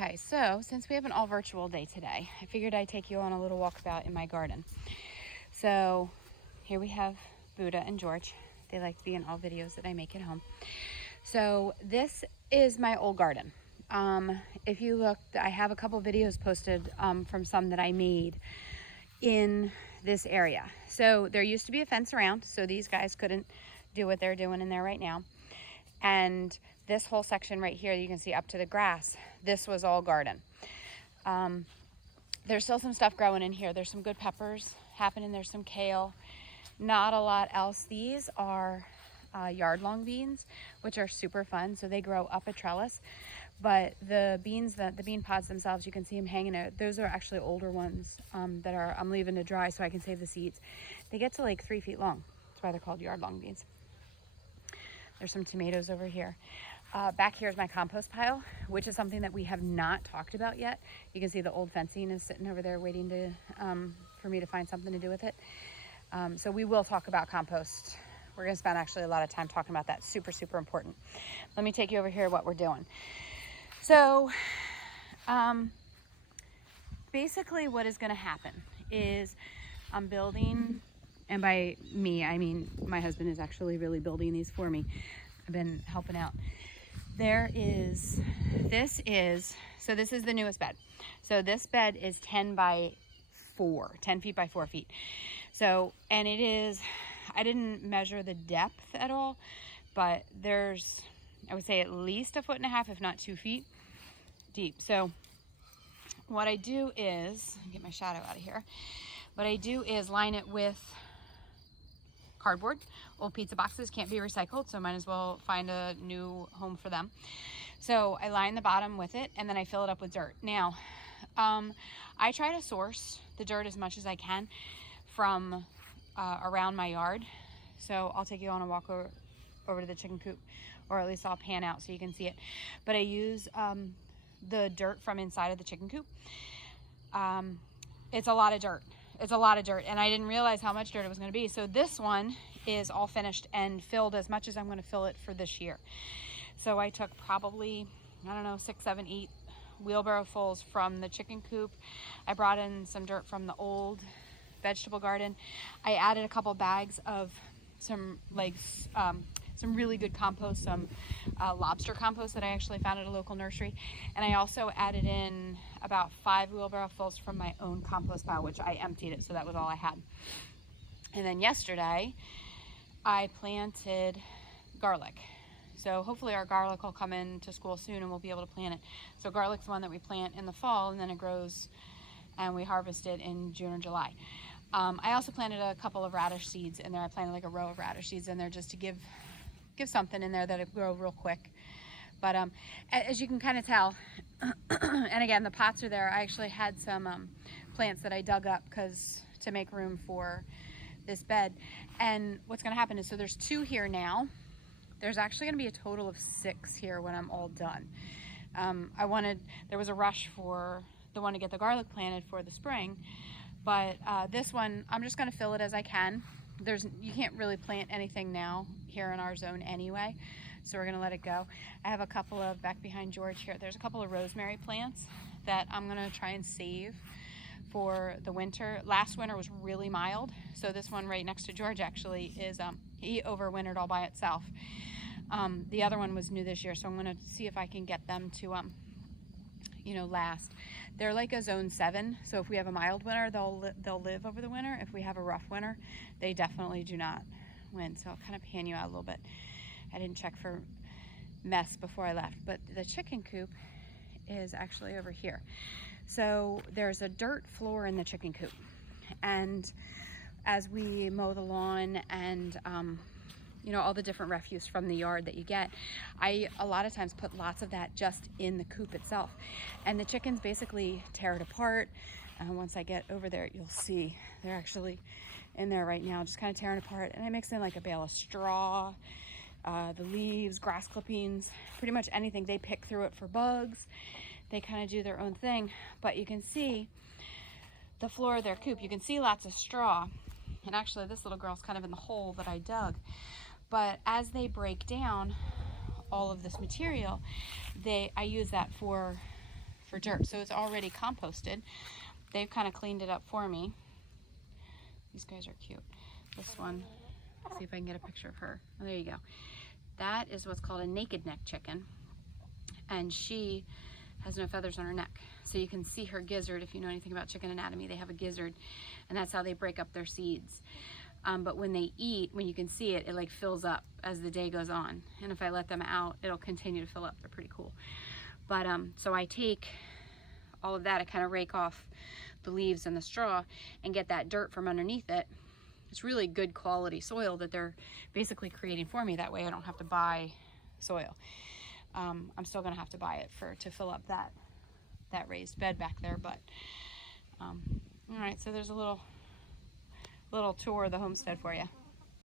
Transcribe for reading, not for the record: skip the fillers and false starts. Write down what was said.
Okay, so since we have an all virtual day today, I figured I'd take you on a little walkabout in my garden. So here we have Buddha and George. They like to be in all videos that I make at home. So this is my old garden. If you look, I have a couple videos posted from some that I made in this area. So there used to be a fence around, so these guys couldn't do what they're doing in there right now. And this whole section right here, you can see up to the grass, this was all garden. There's still some stuff growing in here. There's some good peppers happening. There's some kale, not a lot else. These are yard long beans, which are super fun. So they grow up a trellis, but the beans, the bean pods themselves, you can see them hanging out. Those are actually older ones that I'm leaving to dry so I can save the seeds. They get to like 3 feet long. That's why they're called yard long beans. There's some tomatoes over here. Back here is my compost pile, which is something that we have not talked about yet. You can see the old fencing is sitting over there waiting to for me to find something to do with it. So we will talk about compost. We're gonna spend actually a lot of time talking about that. Super, super important. Let me take you over here what we're doing. So basically what is gonna happen is I'm building, and by me, I mean my husband is actually really building these for me. I've been helping out. This is the newest bed. So this bed is 10 feet by 4 feet. So, and it is, I didn't measure the depth at all, but there's, I would say at least 1.5 feet, if not 2 feet deep. So what I do is, get my shadow out of here. What I do is line it with cardboard. Old pizza boxes can't be recycled, so might as well find a new home for them. So I line the bottom with it, and then I fill it up with dirt. Now, I try to source the dirt as much as I can from around my yard. So I'll take you on a walk over to the chicken coop, or at least I'll pan out so you can see it. But I use the dirt from inside of the chicken coop. It's a lot of dirt. It's a lot of dirt, and I didn't realize how much dirt it was going to be. So this one is all finished and filled as much as I'm going to fill it for this year. So I took probably, I don't know, 6, 7, 8 wheelbarrow fulls from the chicken coop. I brought in some dirt from the old vegetable garden. I added a couple bags of some really good compost, some lobster compost that I actually found at a local nursery. And I also added in about 5 wheelbarrow fulls from my own compost pile, which I emptied it, so that was all I had. And then yesterday, I planted garlic. So hopefully our garlic will come into school soon and we'll be able to plant it. So garlic's one that we plant in the fall, and then it grows and we harvest it in June or July. I also planted a couple of radish seeds in there. I planted like a row of radish seeds in there just to give something in there that it grow real quick. But as you can kind of tell, and again, the pots are there. I actually had some plants that I dug up to make room for this bed. And what's going to happen is, so there's 2 here now. There's actually going to be a total of 6 here when I'm all done. There was a rush for the one to get the garlic planted for the spring, but this one, I'm just going to fill it as I can. You can't really plant anything now here in our zone anyway, so we're gonna let it go. I have a couple of, back behind George here, there's a couple of rosemary plants that I'm gonna try and save for the winter. Last winter was really mild, so this one right next to George actually is, he overwintered all by itself. The other one was new this year, so I'm gonna see if I can get them to last. They're like a zone 7, so if we have a mild winter, they'll live over the winter. If we have a rough winter, they definitely do not win. So I'll kind of pan you out a little bit. I didn't check for mess before I left, but the chicken coop is actually over here. So there's a dirt floor in the chicken coop, and as we mow the lawn and all the different refuse from the yard that you get, I a lot of times put lots of that just in the coop itself, and the chickens basically tear it apart. Once I get over there, you'll see they're actually in there right now, just kind of tearing apart. And I mix in like a bale of straw, the leaves, grass clippings, pretty much anything. They pick through it for bugs. They kind of do their own thing, but you can see the floor of their coop. You can see lots of straw, and actually this little girl's kind of in the hole that I dug. But as they break down all of this material, I use that for for dirt. So it's already composted. They've kind of cleaned it up for me. These guys are cute. This one, let's see if I can get a picture of her. Oh, there you go. That is what's called a naked neck chicken. And she has no feathers on her neck. So you can see her gizzard. If you know anything about chicken anatomy, they have a gizzard, and that's how they break up their seeds. But when they eat, when you can see it, it like fills up as the day goes on. And if I let them out, it'll continue to fill up. They're pretty cool. But so I take all of that, I kind of rake off the leaves and the straw and get that dirt from underneath it. It's really good quality soil that they're basically creating for me. That way I don't have to buy soil. I'm still gonna have to buy it to fill up that raised bed back there, but all right, so there's a little tour of the homestead for you.